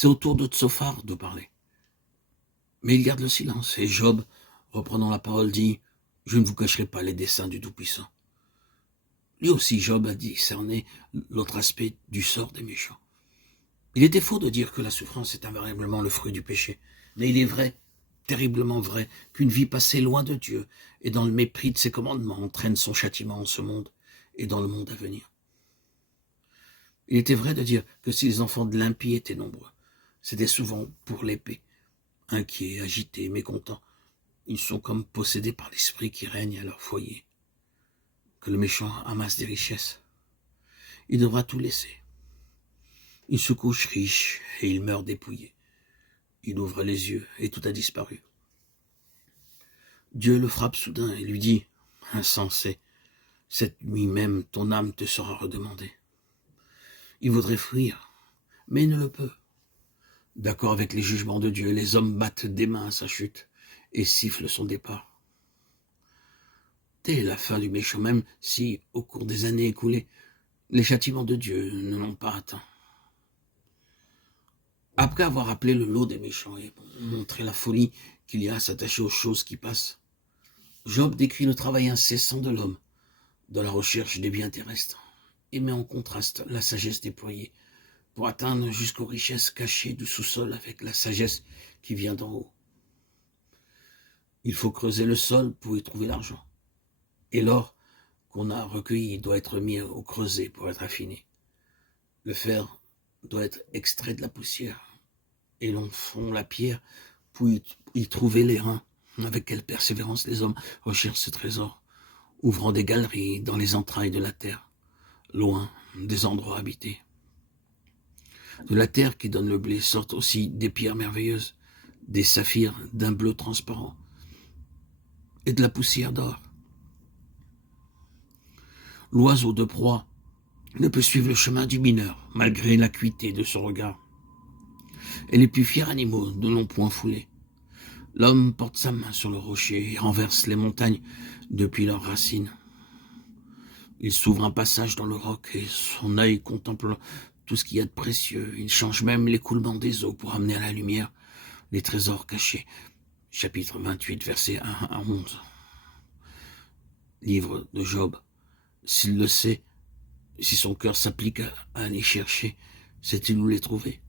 C'est au tour de Tsophar de parler. Mais il garde le silence, et Job, reprenant la parole, dit « Je ne vous cacherai pas les desseins du Tout-Puissant. » Lui aussi, Job a discerné l'autre aspect du sort des méchants. Il était faux de dire que la souffrance est invariablement le fruit du péché, mais il est vrai, terriblement vrai, qu'une vie passée loin de Dieu et dans le mépris de ses commandements entraîne son châtiment en ce monde et dans le monde à venir. Il était vrai de dire que si les enfants de l'impie étaient nombreux, c'était souvent pour l'épée. Inquiets, agités, mécontents, ils sont comme possédés par l'esprit qui règne à leur foyer. Que le méchant amasse des richesses, il devra tout laisser. Il se couche riche et il meurt dépouillé. Il ouvre les yeux et tout a disparu. Dieu le frappe soudain et lui dit « Insensé, cette nuit même ton âme te sera redemandée. » Il voudrait fuir, mais il ne le peut. D'accord avec les jugements de Dieu, les hommes battent des mains à sa chute et sifflent son départ. Dès la fin du méchant, même si, au cours des années écoulées, les châtiments de Dieu ne l'ont pas atteint. Après avoir rappelé le lot des méchants et montré la folie qu'il y a à s'attacher aux choses qui passent, Job décrit le travail incessant de l'homme dans la recherche des biens terrestres et met en contraste la sagesse déployée pour atteindre jusqu'aux richesses cachées du sous-sol avec la sagesse qui vient d'en haut. Il faut creuser le sol pour y trouver l'argent. Et l'or qu'on a recueilli doit être mis au creuset pour être affiné. Le fer doit être extrait de la poussière et l'on fond la pierre pour y trouver les reins. Avec quelle persévérance les hommes recherchent ce trésor, ouvrant des galeries dans les entrailles de la terre, loin des endroits habités. De la terre qui donne le blé sortent aussi des pierres merveilleuses, des saphirs d'un bleu transparent et de la poussière d'or. L'oiseau de proie ne peut suivre le chemin du mineur, malgré l'acuité de son regard. Et les plus fiers animaux ne l'ont point foulé. L'homme porte sa main sur le rocher et renverse les montagnes depuis leurs racines. Il s'ouvre un passage dans le roc et son œil contemple tout ce qu'il y a de précieux. Il change même l'écoulement des eaux pour amener à la lumière les trésors cachés. Chapitre 28, versets 1 à 11. Livre de Job. S'il le sait, si son cœur s'applique à les chercher, sait-il où les trouver?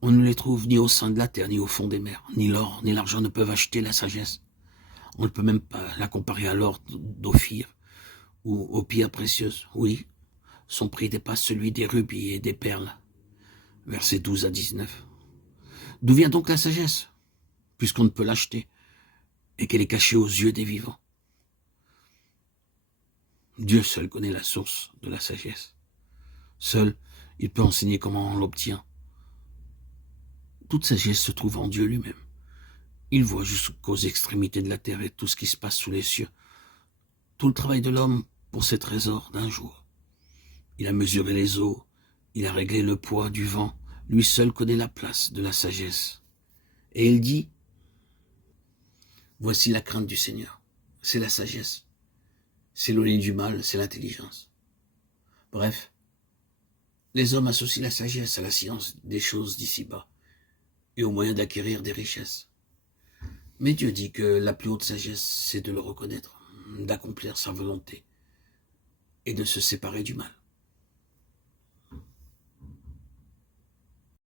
On ne les trouve ni au sein de la terre, ni au fond des mers. Ni l'or, ni l'argent ne peuvent acheter la sagesse. On ne peut même pas la comparer à l'or d'Ophir ou aux pierres précieuses. Oui, son prix dépasse celui des rubis et des perles. Versets 12 à 19. D'où vient donc la sagesse, puisqu'on ne peut l'acheter, et qu'elle est cachée aux yeux des vivants? Dieu seul connaît la source de la sagesse. Seul, il peut enseigner comment on l'obtient. Toute sagesse se trouve en Dieu lui-même. Il voit jusqu'aux extrémités de la terre et tout ce qui se passe sous les cieux. Tout le travail de l'homme pour ses trésors d'un jour. Il a mesuré les eaux, il a réglé le poids du vent. Lui seul connaît la place de la sagesse. Et il dit, voici la crainte du Seigneur, c'est la sagesse. S'éloigner du mal, c'est l'intelligence. Bref, les hommes associent la sagesse à la science des choses d'ici-bas et au moyen d'acquérir des richesses. Mais Dieu dit que la plus haute sagesse, c'est de le reconnaître, d'accomplir sa volonté et de se séparer du mal.